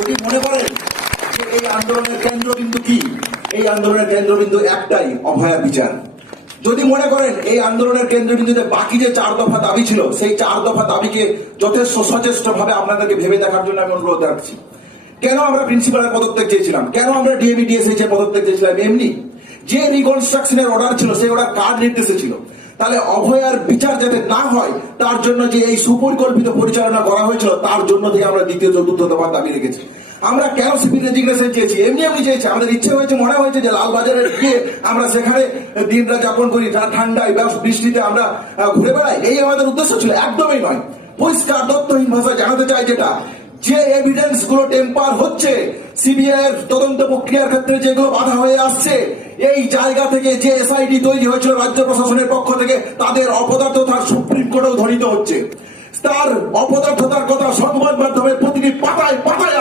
যদি মনে করেন যে এই আন্দোলনের কেন্দ্রবিন্দু কি, এই আন্দোলনের কেন্দ্রবিন্দু একটাই, অভয়া বিচার। যদি মনে করেন এই আন্দোলনের কেন্দ্রবিন্দুতে বাকি যে 4 দফা দাবি ছিল, সেই 4 দফা দাবিকে যথেষ্ট সচেষ্ট ভাবে আপনাদেরকে ভেবে দেখার জন্য আমি অনুরোধ রাখছি। কেন আমরা প্রিন্সিপালের পদত্যাগ চেয়েছিলাম, কেন আমরা ডিএবি ডিএসএইচ এর পদত্যাগ চেয়েছিলাম? এমনি যে রিকনস্ট্রাকশনের অর্ডার ছিল, সেই অর্ডার কার নির্দেশে ছিল? তাহলে অভয়ার বিচার যাতে না হয় তার জন্য যে এই সুপরিকল্পিত পরিচালনা করা হয়েছিল, তার জন্য থেকে আমরা দ্বিতীয় চতুর্থ দফার দাবি রেখেছি। আমরা কেন সিপি রেজিগনেশন চেয়েছি? এমনি চেয়েছি, আমাদের ইচ্ছে হয়েছে, মনে হয়েছে যে লালবাজারে গিয়ে আমরা সেখানে দিনরা যাপন করি, ঠান্ডায় বৃষ্টিতে আমরা ঘুরে বেড়াই, এই আমাদের উদ্দেশ্য ছিল? একদমই নয়। পরিষ্কার তথ্যহীন ভাষায় জানাতে চাই যেটা, যে এভিডেন্স গুলো টেম্পার হচ্ছে, সিবিআই এর তদন্ত প্রক্রিয়ার ক্ষেত্রে যেগুলো বাধা হয়ে আসছে, এই জায়গা থেকে যে এসআইটি তৈরি হয়েছিল রাজ্য প্রশাসনের পক্ষ থেকে, তাদের অপদার্থতার সুপ্রিম কোর্টেও ধ্বনিত হচ্ছে। তার অপদার্থতার কথা সংবাদ মাধ্যমের প্রতিটি পাতায় পাতায়